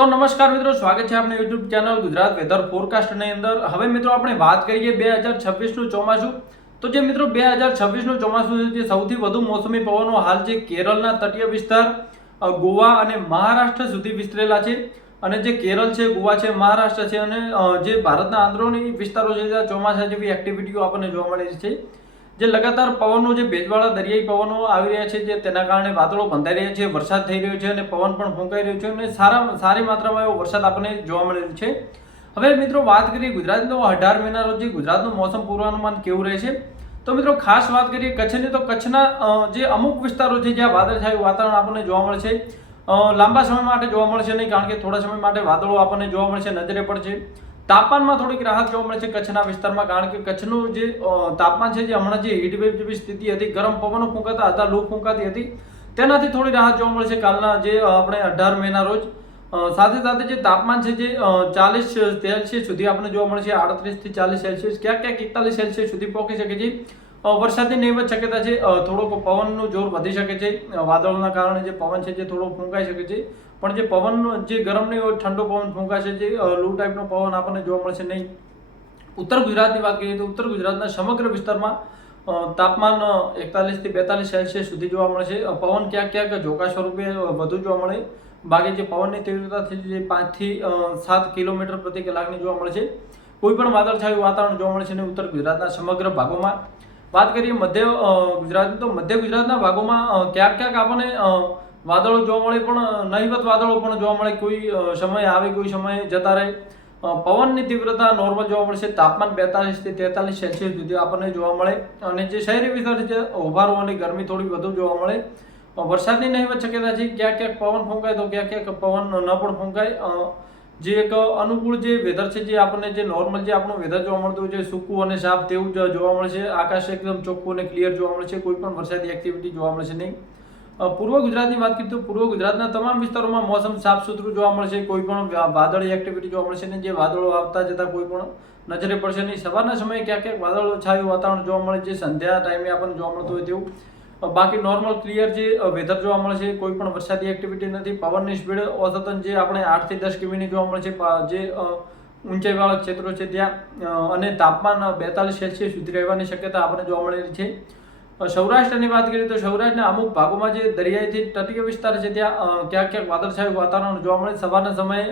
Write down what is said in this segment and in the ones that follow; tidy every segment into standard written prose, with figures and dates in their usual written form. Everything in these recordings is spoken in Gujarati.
તો નમસ્કાર મિત્રો, સ્વાગત છે આપણી યુટ્યુબ ચેનલ ગુજરાત વેધર ફોરકાસ્ટની અંદર। હવે મિત્રો આપણે વાત કરીએ 2026નું ચોમાસું। તો જે મિત્રો 2026નું ચોમાસું છે, સૌથી વધુ મોસમી પવનો હાલ જે કેરળના તટીય વિસ્તાર ગોવા અને મહારાષ્ટ્ર સુધી વિસ્તરેલા છે। અને જે કેરળ છે, ગોવા છે, મહારાષ્ટ્ર છે અને જે ભારતના આંદરોની વિસ્તારો છે ત્યાં ચોમાસા જેવી એક્ટિવિટીઓ આપણને જોવા મળે છે। જે લગાતાર પવનો, જે ભેજવાળા દરિયાઈ પવનો આવી રહ્યા છે, જે તેના કારણે વાદળો બંધાઈ રહ્યા છે, વરસાદ થઈ રહ્યો છે અને પવન પણ ફૂંકાઈ રહ્યો છે અને સારી માત્રામાં એવો વરસાદ આપણને જોવા મળે છે। હવે મિત્રો વાત કરીએ ગુજરાતનો 18 મહિના રોજ ગુજરાતનું મોસમ પૂર્વાનુમાન કેવું રહે છે। તો મિત્રો ખાસ વાત કરીએ કચ્છની, તો કચ્છના જે અમુક વિસ્તારો છે જ્યાં વાદળછાયું વાતાવરણ આપણને જોવા મળે છે, લાંબા સમય માટે જોવા મળશે નહીં, કારણ કે થોડા સમય માટે વાદળો આપણને જોવા મળશે, નજરે પડશે। તાપમાનમાં થોડીક રાહત જોવા મળે છે કચ્છના વિસ્તારમાં, કારણ કે કચ્છનું જે તાપમાન છે, જે હમણાં જે હીટવેવ જેવી સ્થિતિ હતી, ગરમ પવનો ફૂંકાતા હતા, લૂ ફૂંકાતી હતી, તેનાથી થોડી રાહત જોવા મળે છે કાલના જે આપણે 18 મેના રોજ। સાથે સાથે જે તાપમાન છે, જે 40 સેલ્સિયસ સુધી આપણને જોવા મળે છે, 38 થી 40 સેલ્સિયસ, ક્યાંક 41 સેલ્સિયસ સુધી પહોંચી શકે છે। વરસાદની નહીવત શક્યતા છે, થોડોક પવનનું જોર વધી શકે છે, વાદળોના કારણે જે પવન છે જે થોડો ફૂંકાઈ શકે છે, પણ જે પવન જે ગરમ નહીં હોય, ઠંડો પવન ફૂંકાશે, જે લૂ ટાઈપનો પવન આપણને જોવા મળશે નહીં। ઉત્તર ગુજરાતની વાત કરીએ તો ઉત્તર ગુજરાતના સમગ્ર વિસ્તારમાં તાપમાન 41 થી 42 સેલ્સિયસ સુધી જોવા મળશે। પવન ક્યાંક ઝોકા સ્વરૂપે વધુ જોવા મળે, બાકી જે પવનની તીવ્રતા જે 5 થી 7 કિલોમીટર પ્રતિ કલાકની જોવા મળે છે। કોઈ પણ વાદળછાયું વાતાવરણ જોવા મળે છે અને ઉત્તર ગુજરાતના સમગ્ર ભાગોમાં વાત કરીએ મધ્ય ગુજરાત, તો મધ્ય ગુજરાતના ભાગોમાં ક્યાંક આપણને વાદળો જોવા મળે, પણ નહીવત વાદળો પણ જોવા મળે, કોઈ સમય આવે કોઈ સમય જતા રહે। પવનની તીવ્રતા નોર્મલ જોવા મળશે, તાપમાન 42 થી 43 સેલ્સિયસ સુધી આપણને જોવા મળે અને જે શહેરી વિસ્તાર છે ઉભારો અને ગરમી થોડી વધુ જોવા મળે। વરસાદની નહીવત શક્યતા છે, ક્યાંક પવન ફૂંકાય તો ક્યાંક પવન ન પણ ફૂંકાય। જે એક અનુકૂળ જે વેધર છે, જે આપણને જે નોર્મલ જે આપણું વેધર જોવા મળતું હોય છે, સૂકું અને સાફ તેવું જ જોવા મળશે। આકાશ એકદમ ચોખ્ખું અને ક્લિયર જોવા મળશે, કોઈ પણ વરસાદી એક્ટિવિટી જોવા મળશે નહીં। પૂર્વ ગુજરાતની વાત કરીએ તો પૂર્વ ગુજરાતના તમામ વિસ્તારોમાં મોસમ સાફ સુથરું જોવા મળશે, કોઈ પણ વાદળી એક્ટિવિટી જોવા મળશે નહીં, જે વાદળો આવતા જતા કોઈ પણ નજરે પડશે નહીં। સવારના સમયે ક્યાંક વાદળો છાયું વાતાવરણ જોવા મળે, જે સંધ્યા ટાઈમે આપણને જોવા મળતું હોય તેવું। બાકી નોર્મલ ક્લિયર જે વેધર જોવા મળશે, કોઈ પણ વરસાદી એક્ટિવિટી નથી। પવનની સ્પીડ ઓસતન જે આપણે 8 થી 10 કિમીની જોવા મળશે, જે ઊંચાઈવાળા ક્ષેત્રો છે ત્યાં, અને તાપમાન 42 સેલ્સિયસ સુધી રહેવાની શક્યતા આપણને જોવા મળેલી છે। સૌરાષ્ટ્રની વાત કરીએ તો સૌરાષ્ટ્રના અમુક ભાગોમાં જે દરિયાઈથી તટીય વિસ્તાર છે ત્યાં ક્યાંક વાદળછાયું વાતાવરણ જોવા મળે। સવારના સમયે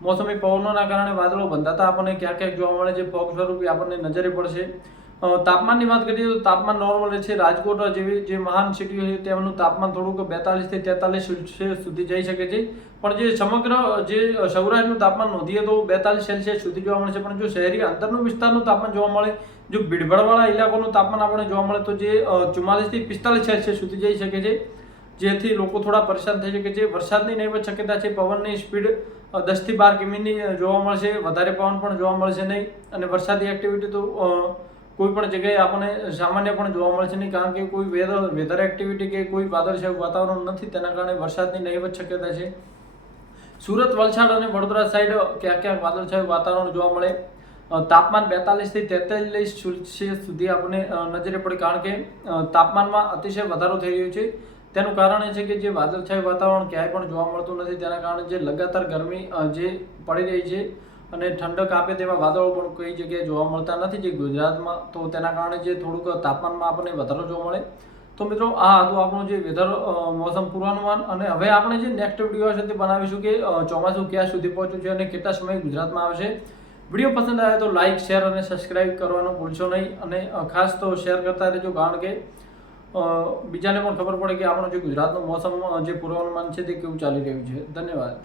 મોસમી પવનોના કારણે વાદળો બંધાતા આપણને ક્યાંક જોવા મળે, જે ફોગ સ્વરૂપે આપણને નજરે પડશે। તાપમાનની વાત કરીએ તો તાપમાન નોર્મલ રહે છે। રાજકોટ જેવી જે મહાન સિટીઓ છે તેમનું તાપમાન થોડુંક 42 થી 43 સેલ્સિયસ સુધી જઈ શકે છે, પણ જે સમગ્ર જે સૌરાષ્ટ્રનું તાપમાન નોંધીએ તો 42 સેલ્સિયસ સુધી જોવા મળે છે। પણ જો શહેરી અંદરનું વિસ્તારનું તાપમાન જોવા મળે, જો ભીડભાડવાળા ઇલાકોનું તાપમાન આપણે જોવા મળે તો જે 44 થી 45 સેલ્સિયસ સુધી જઈ શકે છે, જેથી લોકો થોડા પરેશાન થઈ શકે છે। વરસાદની નહીવત શક્યતા છે, પવનની સ્પીડ 10 થી 12 કિમીની જોવા મળશે, વધારે પવન પણ જોવા મળશે નહીં, અને વરસાદી એક્ટિવિટી તો કોઈ પણ જગ્યાએ આપણને સામાન્ય પણ જોવા મળશે નહીં, કારણ કે કોઈ વેધર એક્ટિવિટી કે કોઈ વાદળછાયું વાતાવરણ નથી, તેના કારણે વરસાદની નહીવત શક્યતા છે। સુરત, વલસાડ અને વડોદરા સાઈડ ક્યાંક વાદળછાયું વાતાવરણ જોવા મળે। તાપમાન 42 થી 43 સેલ્સિયસ સુધી આપણને નજરે પડે, કારણ કે તાપમાનમાં અતિશય વધારો થઈ રહ્યો છે। તેનું કારણ એ છે કે જે વાદળછાયું વાતાવરણ ક્યાંય પણ જોવા મળતું નથી, તેના કારણે જે લગાતાર ગરમી જે પડી રહી છે અને ઠંડક આપે તેવા વાદળો પણ કઈ જગ્યાએ જોવા મળતા નથી જે ગુજરાતમાં, તો તેના કારણે જે થોડુંક તાપમાનમાં આપણને વધારો જોવા મળે। તો મિત્રો આ હતું આપણું જે વેધર મોસમ પૂર્વાનુમાન, અને હવે આપણે જે નેક્સ્ટ વિડીયો હશે તે બનાવીશું કે ચોમાસું ક્યાં સુધી પહોંચ્યું છે અને કેટલા સમય ગુજરાતમાં આવશે। વિડીયો પસંદ આવે તો લાઇક, શેર અને સબસ્ક્રાઇબ કરવાનું ભૂલશો નહીં, અને ખાસ તો શેર કરતા રહેજો, કારણ કે બીજાને પણ ખબર પડે કે આપણું જે ગુજરાતનું મોસમ જે પૂર્વાનુમાન છે તે કેવું ચાલી રહ્યું છે। ધન્યવાદ।